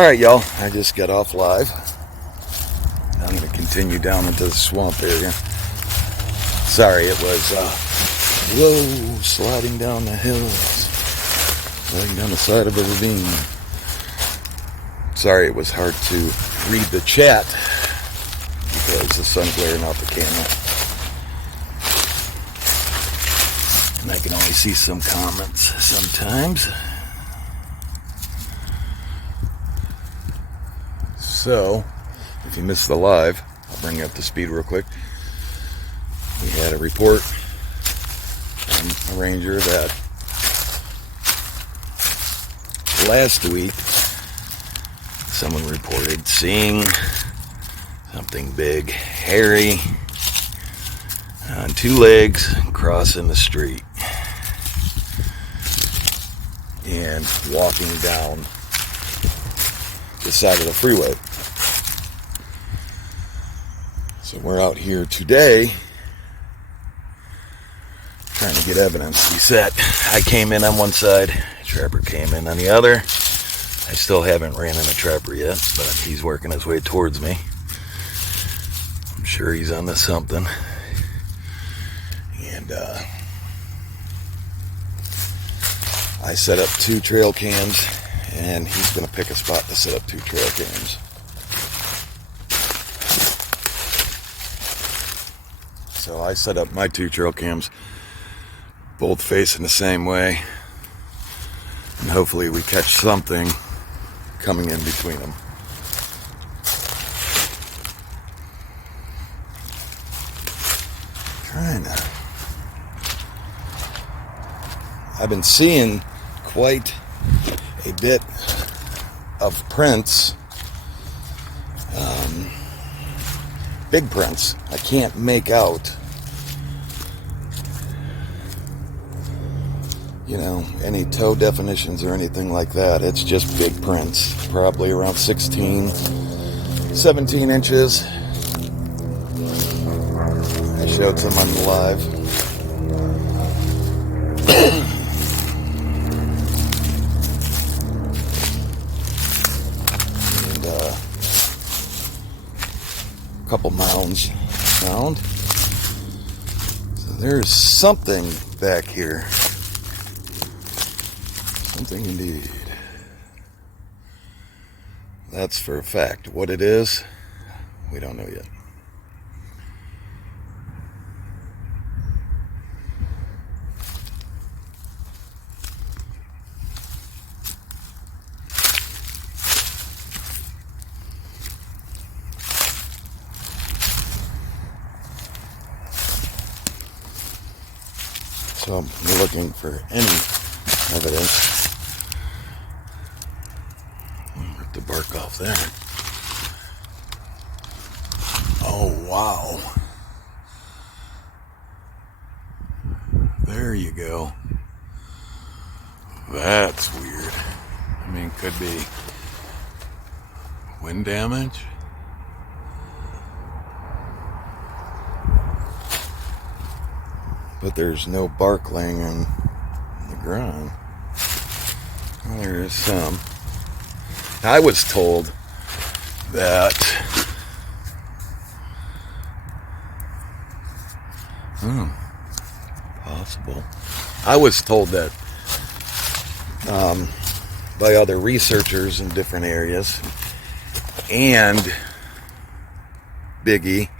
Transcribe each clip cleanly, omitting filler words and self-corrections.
Alright, y'all, I just got off live. I'm going to continue down into the swamp area. Sorry, it was, sliding down the hills. Sliding down the side of a ravine. Sorry, it was hard to read the chat because the sun's glaring off the camera. And I can only see some comments sometimes. So, if you missed the live, I'll bring you up to speed real quick. We had a report from a ranger that last week someone reported seeing something big, hairy, on two legs crossing the street and walking down the side of the freeway. So we're out here today trying to get evidence. He said, I came in on one side, trapper came in on the other. I still haven't ran in a trapper yet, but he's working his way towards me. I'm sure he's onto something. And I set up 2 trail cams, and he's going to pick a spot to set up 2 trail cams. So I set up my 2 trail cams, both facing the same way, and hopefully we catch something coming in between them. I've been seeing quite a bit of prints, big prints. I can't make out, any toe definitions or anything like that. It's just big prints, probably around 16, 17 inches. I showed some on the live. And a couple mounds found. So there's something back here. Something indeed. That's for a fact. What it is, we don't know yet. So we're looking for any evidence. Rip the bark off there. Oh, wow. There you go. That's weird. I mean, could be wind damage. But there's no bark laying on the ground. Well, there is some. I was told that possible. I was told that by other researchers in different areas and Biggie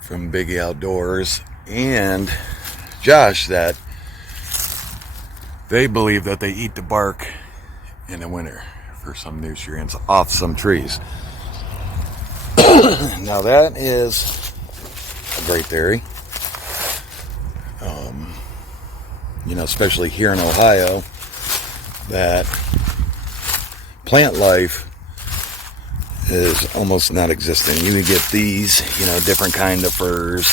from Biggie Outdoors and Josh that they believe that they eat the bark in the winter for some nutrients off some trees. Now that is a great theory. Especially here in Ohio, that plant life is almost not existent. You can get these, different kind of ferns.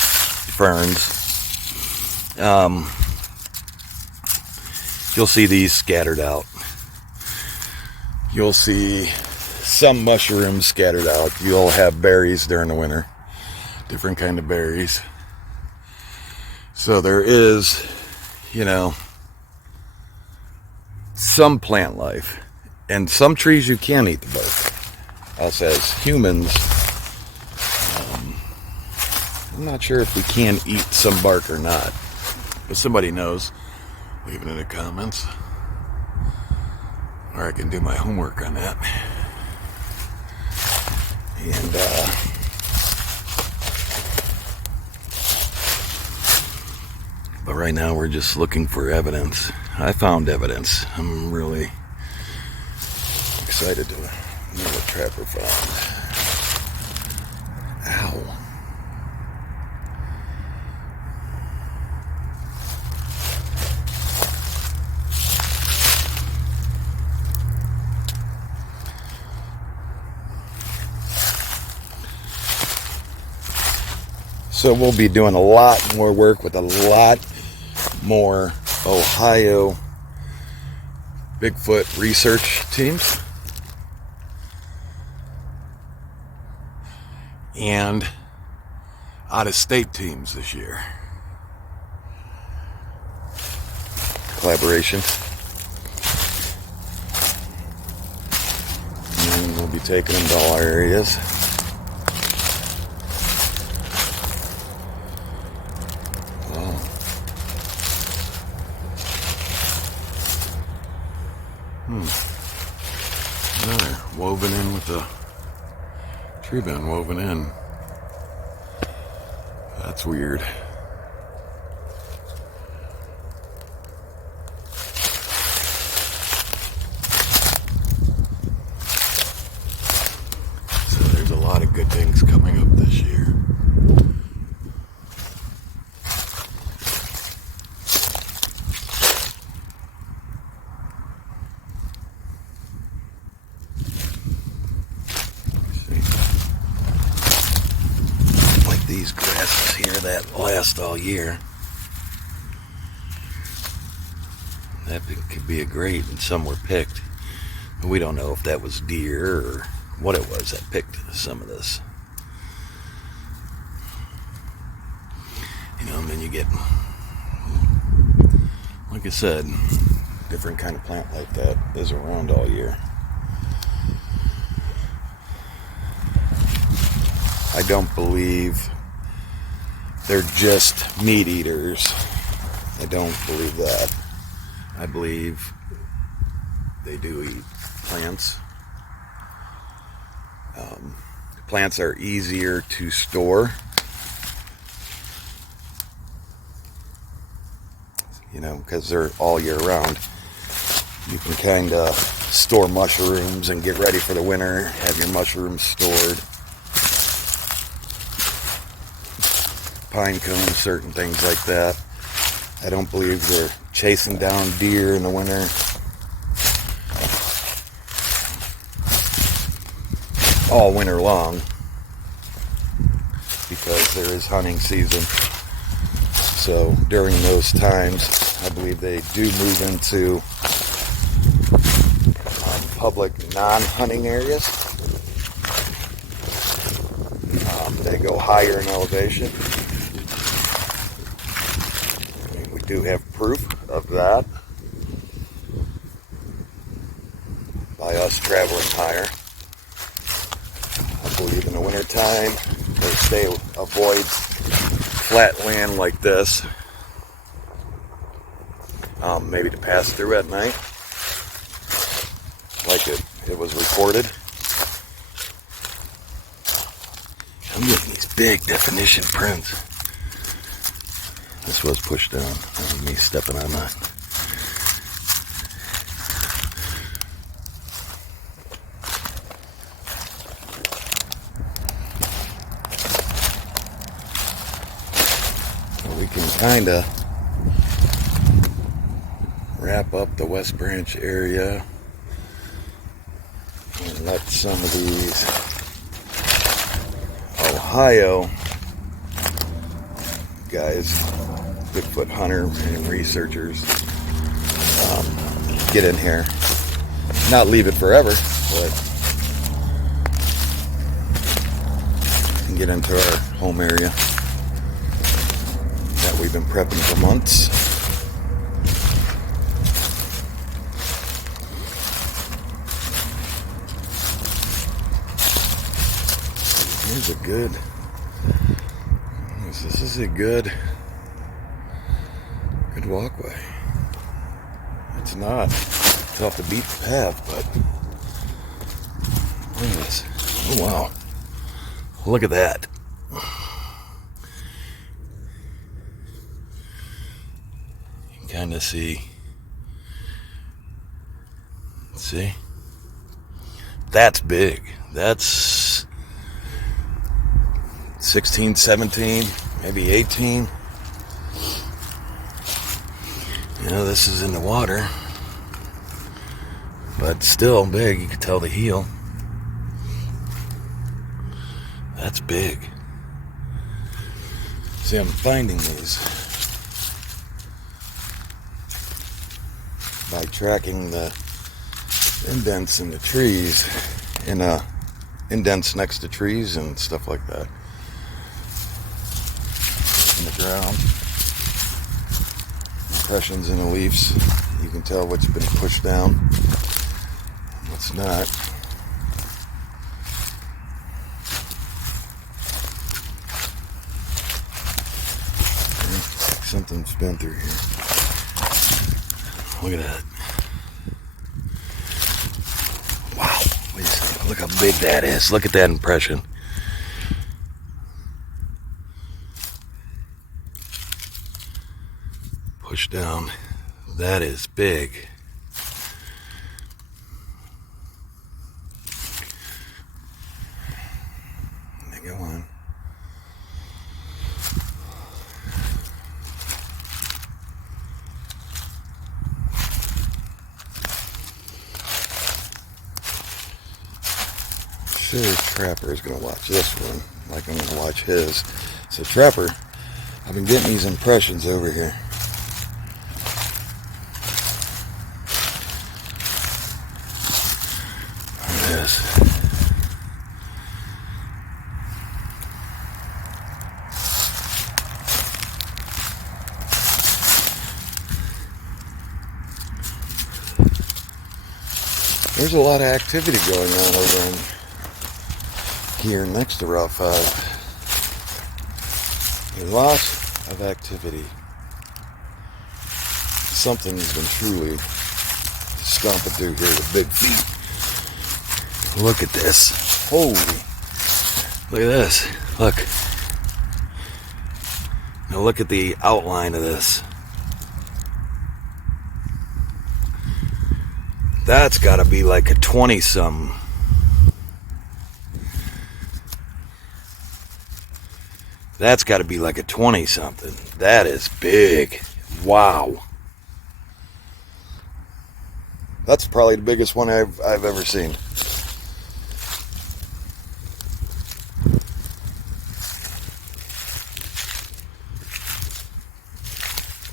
You'll see these scattered out. You'll see some mushrooms scattered out. You'll have berries during the winter. Different kind of berries. So there is, some plant life And some trees you can eat the bark. Us as humans, I'm not sure if we can eat some bark or not. If somebody knows, leave it in the comments. Or I can do my homework on that. And but right now we're just looking for evidence. I found evidence. I'm really excited to know what Trapper found. Ow. So we'll be doing a lot more work with a lot more Ohio Bigfoot research teams and out-of-state teams this year. Collaboration. And we'll be taking them to all our areas. Another woven in with the tree band woven in. That's weird. So there's a lot of good things coming up this year. These grasses here that last all year. That could be a great, and some were picked. But we don't know if that was deer or what it was that picked some of this. You know, and then you get, like I said, different kind of plant like that is around all year. I don't believe they're just meat eaters. I don't believe that. I believe they do eat plants. Plants are easier to store. You know, because they're all year round. You can kind of store mushrooms and get ready for the winter, have your mushrooms stored. Pine cones, certain things like that. I don't believe they're chasing down deer in the winter. All winter long. Because there is hunting season. So during those times, I believe they do move into public non-hunting areas. They go higher in elevation. Do have proof of that by us traveling higher. I believe in the wintertime they stay avoid flat land like this, maybe to pass through at night like it was reported. I'm getting these big definition prints. This was pushed down. Me stepping on that. Well, we can kind of wrap up the West Branch area and let some of these Ohio guys, Bigfoot hunter and researchers, get in here. Not leave it forever, but get into our home area that we've been prepping for months. Here's a good. This is a good walkway. It's not. It's off the beaten path, but look at this. Oh wow! Look at that. You can kind of see. See? That's big. That's 16, 17, maybe 18. You know, this is in the water, but still big. You can tell the heel. That's big. See, I'm finding these by tracking the indents in the trees, indents next to trees and stuff like that in the ground. Impressions in the leaves. You can tell what's been pushed down and what's not. Something's been through here. Look at that. Wow. Wait a second. Look how big that is. Look at that impression. Push down. That is big. They go on. Sure, Trapper is going to watch this one like I'm going to watch his. So Trapper, I've been getting these impressions over here. There's a lot of activity going on over in here next to Route 5. There's lots of activity. Something's been truly stomping through here with big feet. Look at this. Holy. Look at this. Look. Now look at the outline of this. That's got to be like a 20-something. That's got to be like a 20-something. That is big. Wow. That's probably the biggest one I've ever seen.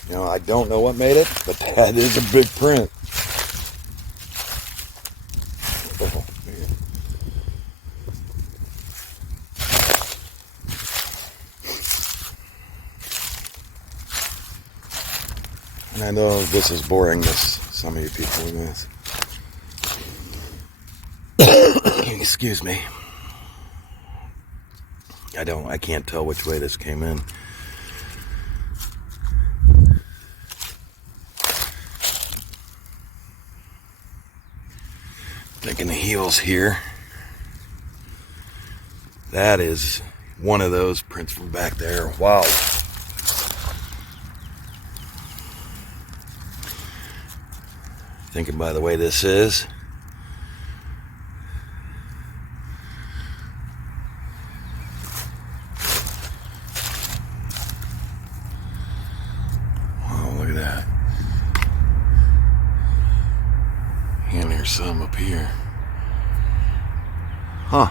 You know, I don't know what made it, but that is a big print. Oh, man. And I know this is boring, some of you people in this. Excuse me. I can't tell which way this came in. Thinking the heel's here. That is one of those prints from back there. Wow. Thinking by the way this is. Wow, look at that. And there's some up here. Huh.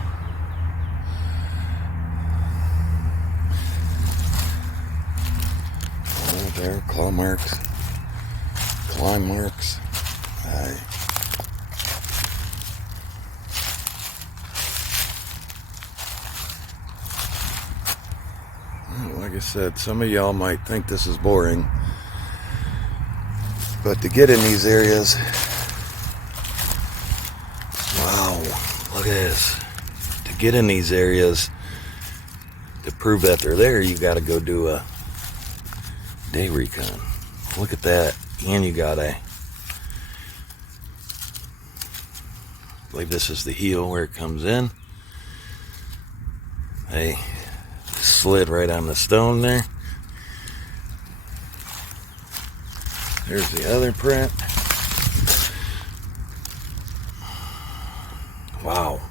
Oh, there, claw marks. Climb marks. Aye. Well, like I said, some of y'all might think this is boring. But to get in these areas, wow, look at this. To get in these areas, to prove that they're there, you got to go do a day recon. Look at that. And you got I believe this is the heel where it comes in. I slid right on the stone there. There's the other print. Wow.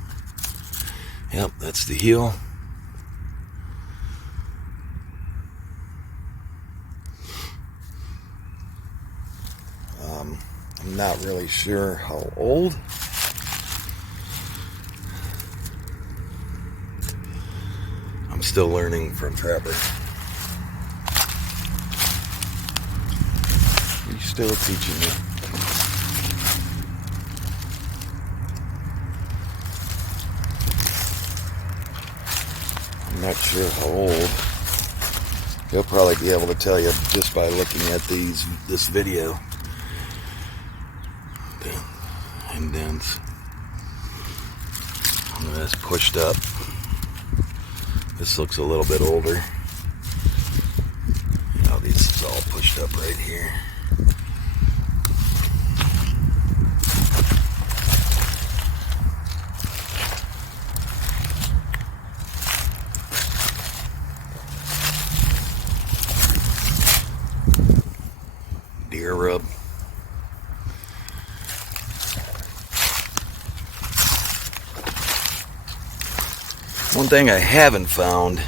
Yep, that's the heel. I'm not really sure how old. I'm still learning from Trapper. He's still teaching me. I'm not sure how old. He'll probably be able to tell you just by looking at this video. The indents. That's pushed up. This looks a little bit older. Now this is all pushed up right here. Deer rub. One thing I haven't found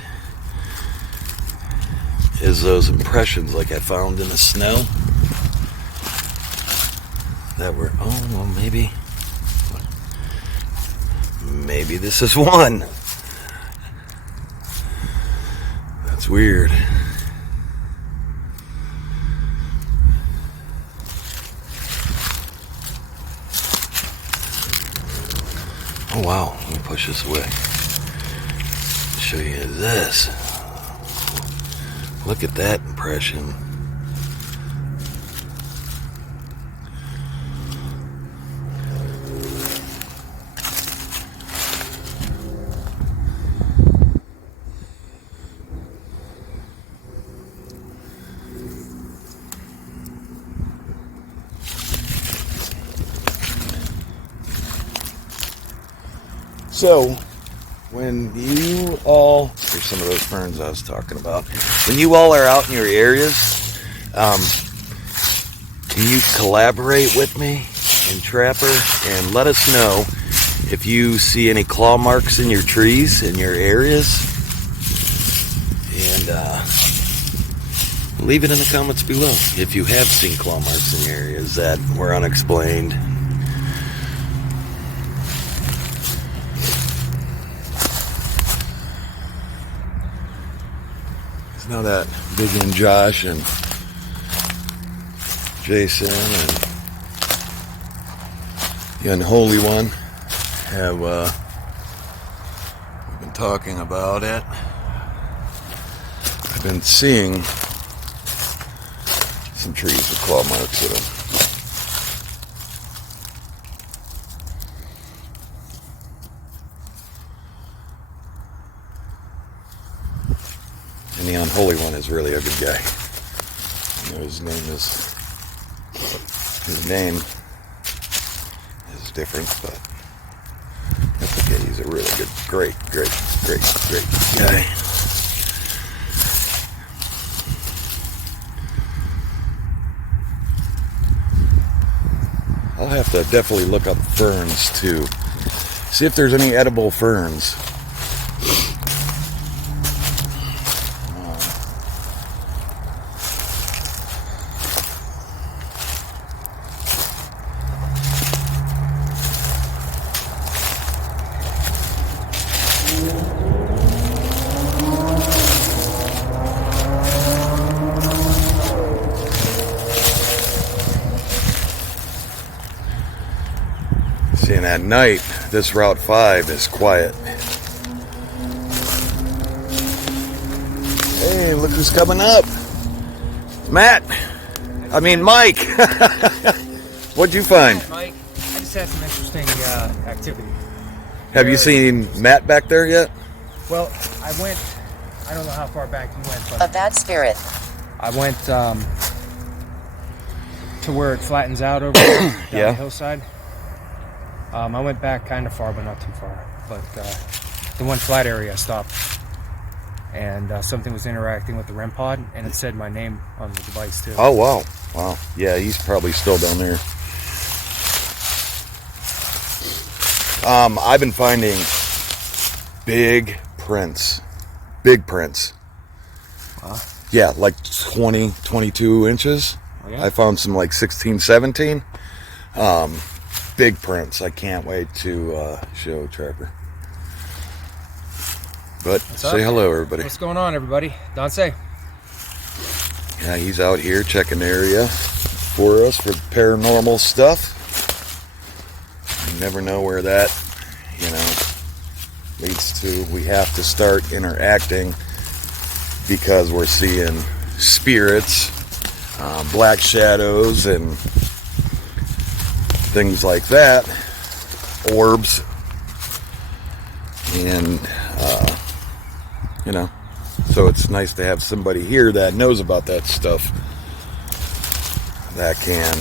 is those impressions like I found in the snow that were, oh, well, maybe this is one. That's weird. Oh wow, let me push this away. Show you this. Look at that impression. So when you all, here's some of those ferns I was talking about. When you all are out in your areas, can you collaborate with me in Trapper and let us know if you see any claw marks in your trees in your areas, and leave it in the comments below if you have seen claw marks in your areas that were unexplained. Now that Big and Josh and Jason and the Unholy One have been talking about it. I've been seeing some trees with claw marks in them. And the Unholy One is really a good guy. I know his name is different, but that's okay. He's a really good, great guy. I'll have to definitely look up ferns too. See if there's any edible ferns. And at night, this Route 5 is quiet. Hey, look who's coming up. Mike. What'd you find? Hi, Mike. I just had some interesting activity. Have you seen Matt back there yet? Well, I went I don't know how far back you went, but A bad spirit. I went to where it flattens out over there, down Yeah. the hillside. I went back kind of far, but not too far. But the one flat area I stopped, and something was interacting with the REM pod, and it said my name on the device too. Oh, wow. Wow. Yeah, he's probably still down there. I've been finding big prints. Big prints. Wow. Yeah, like 20, 22 inches. Oh, yeah? I found some like 16, 17. Big prints. I can't wait to show Trapper. But What's say up? hello, everybody. What's going on, everybody? Don't say. Yeah, he's out here checking the area for us for paranormal stuff. You never know where that, leads to. We have to start interacting because we're seeing spirits, black shadows, and things like that, orbs, and so it's nice to have somebody here that knows about that stuff, that can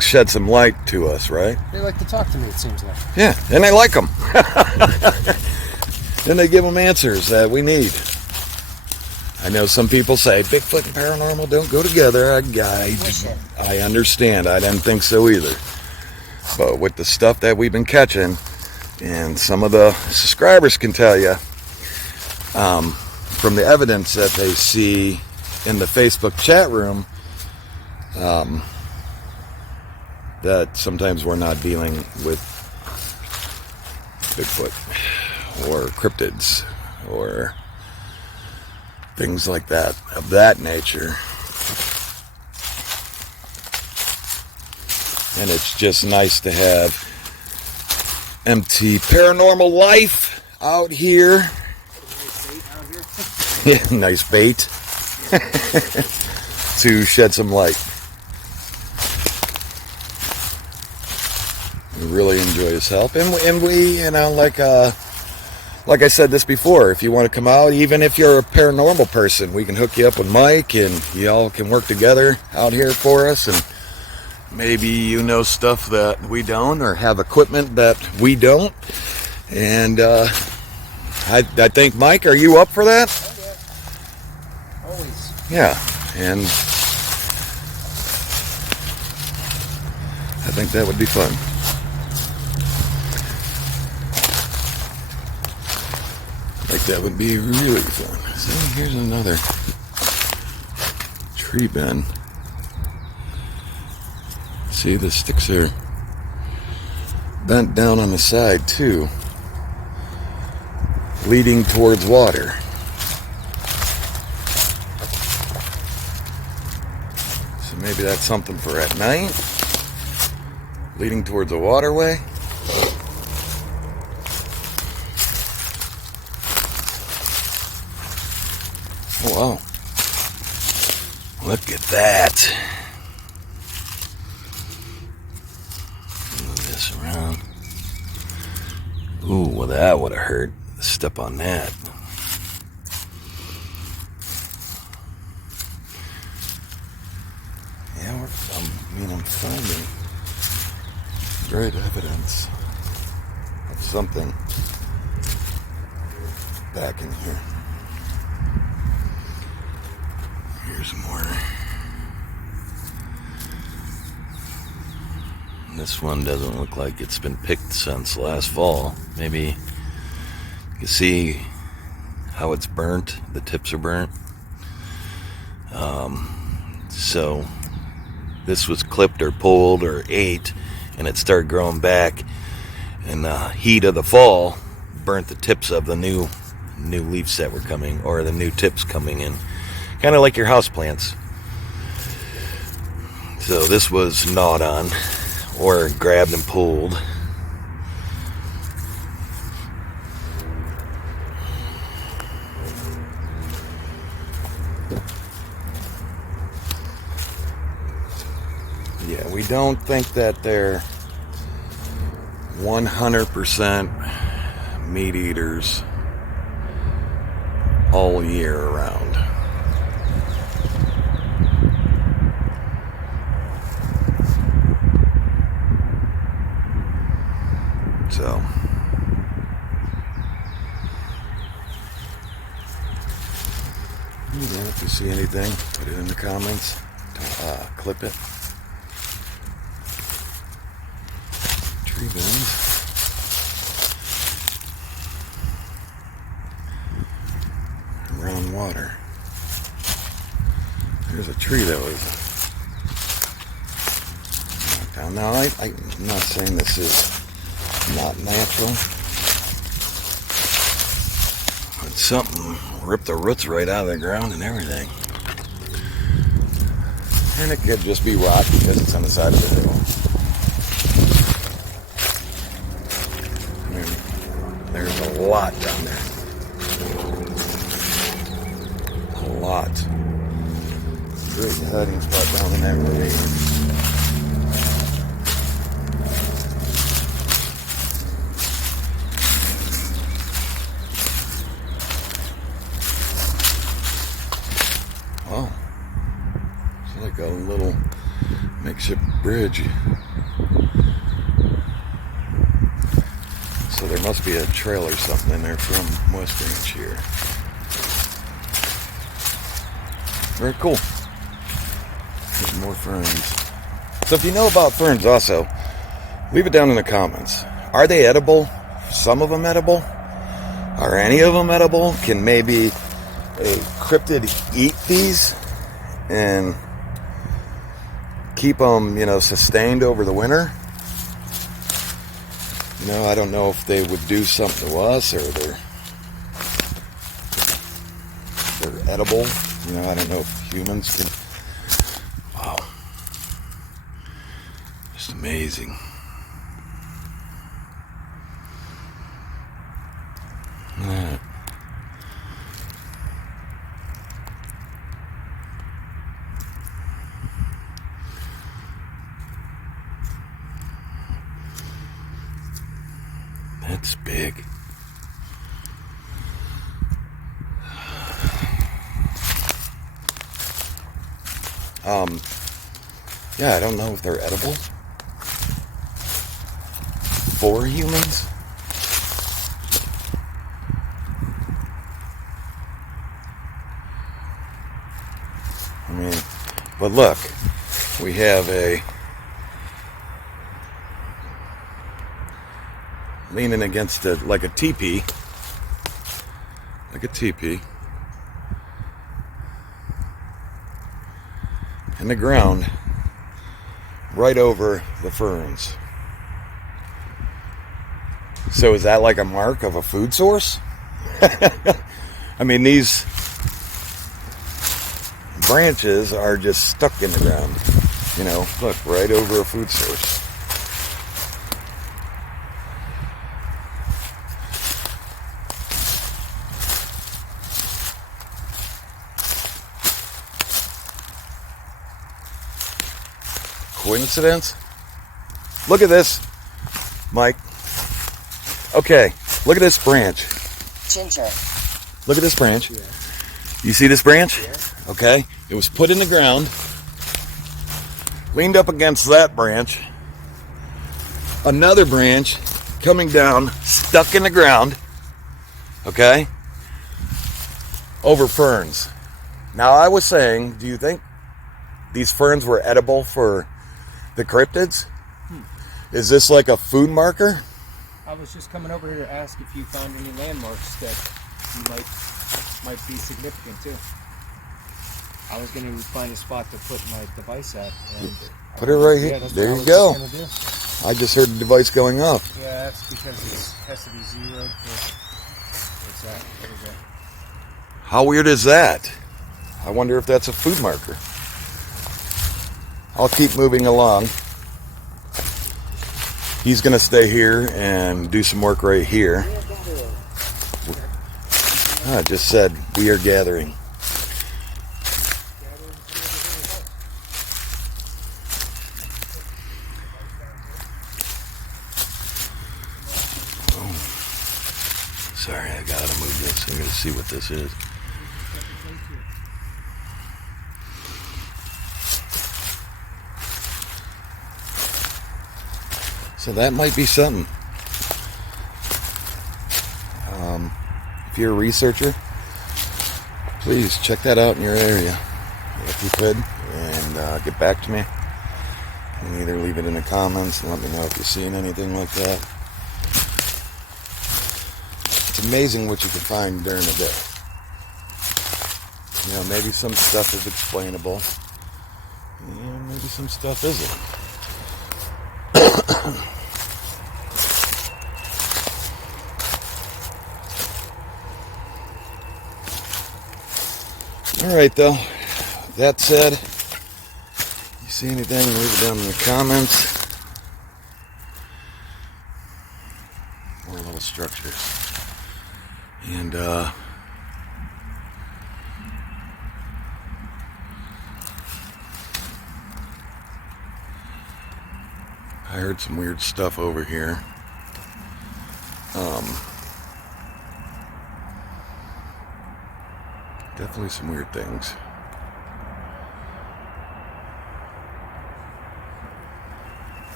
shed some light to us, right? They like to talk to me, it seems like. Yeah, and I like them. And they give them answers that we need. I know some people say Bigfoot and paranormal don't go together. I understand. I didn't think so either. But with the stuff that we've been catching, and some of the subscribers can tell you, from the evidence that they see in the Facebook chat room, that sometimes we're not dealing with Bigfoot or cryptids or things like that, of that nature. And it's just nice to have empty paranormal life out here. Yeah, nice bait to shed some light. We really enjoy his help, and we like I said this before, if you want to come out, even if you're a paranormal person, we can hook you up with Mike, and y'all can work together out here for us. And maybe you know stuff that we don't, or have equipment that we don't. And I think, Mike, are you up for that? Oh, yeah. Always. Yeah, and I think that would be fun. Like that would be really fun. So here's another tree bend. See, the sticks are bent down on the side too, leading towards water. So maybe that's something for at night, leading towards a waterway. Oh, wow. Look at that. Move this around. Ooh, well, that would have hurt. Step on that. Yeah, I'm finding great evidence of something back in here. Here's more. This one doesn't look like it's been picked since last fall. Maybe you can see how it's burnt. The tips are burnt. So this was clipped or pulled or ate, and it started growing back. And the heat of the fall burnt the tips of the new leaves that were coming, or the new tips coming in. Kind of like your house plants. So this was gnawed on, or grabbed and pulled. Yeah, we don't think that they're 100% meat eaters. all year round. So, again, if you see anything, put it in the comments. Clip it. Tree bends. Around water. There's a tree that was knocked down. Now, I'm not saying this is not natural, but something ripped the roots right out of the ground and everything. And it could just be rock because it's on the side of the hill. And there's a lot down there. A lot. Great hiding spot down in that ravine. Wow. It's like a little makeshift bridge. So there must be a trail or something in there from West Ranch here. Very cool. There's more ferns. So if you know about ferns also, leave it down in the comments. Are they edible? Some of them edible? Are any of them edible? Can maybe a cryptid eat these and keep them, sustained over the winter? I don't know if they would do something to us or they're edible. I don't know if humans can. Wow. Just amazing. That. That's big. Yeah, I don't know if they're edible for humans. But look, we have a leaning against it like a teepee. Like a teepee. In the ground, right over the ferns. So is that like a mark of a food source? These branches are just stuck in the ground. Look, right over a food source. Coincidence? Look at this, Mike. Okay, look at this branch. Ginger. Look at this branch. Yeah. You see this branch? Yeah. Okay, it was put in the ground, leaned up against that branch. Another branch coming down, stuck in the ground. Okay, over ferns. Now I was saying, do you think these ferns were edible for the cryptids? Is this like a food marker? I was just coming over here to ask if you found any landmarks that you might be significant too. I was going to find a spot to put my device at. And put it right here. There you go. I just heard the device going off. Yeah, that's because it has to be zeroed for. What's that? What is that? How weird is that? I wonder if that's a food marker. I'll keep moving along. He's going to stay here and do some work right here. I just said we are gathering. Oh. Sorry, I gotta move this. I'm going to see what this is. So that might be something. If you're a researcher, please check that out in your area, if you could, and get back to me. You can either leave it in the comments and let me know if you've seen anything like that. It's amazing what you can find during the day. You know, maybe some stuff is explainable. And maybe some stuff isn't. Alright though, that said, you see anything, leave it down in the comments. More little structures. And I heard some weird stuff over here. Definitely some weird things.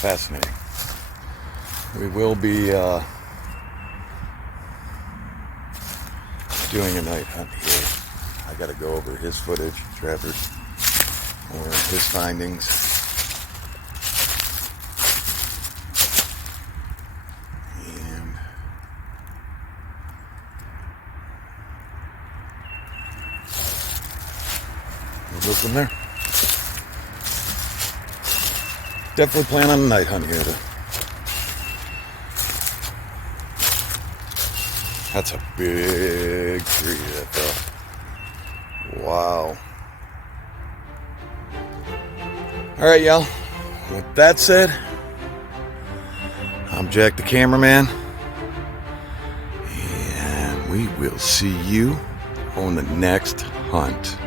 Fascinating. We will be doing a night hunt here. I gotta go over his footage, Trevor's, or his findings. And we'll go from there. Definitely plan on a night hunt here, though. That's a big tree, that though. Wow. Alright, y'all. With that said, I'm Jack the cameraman. And we will see you on the next hunt.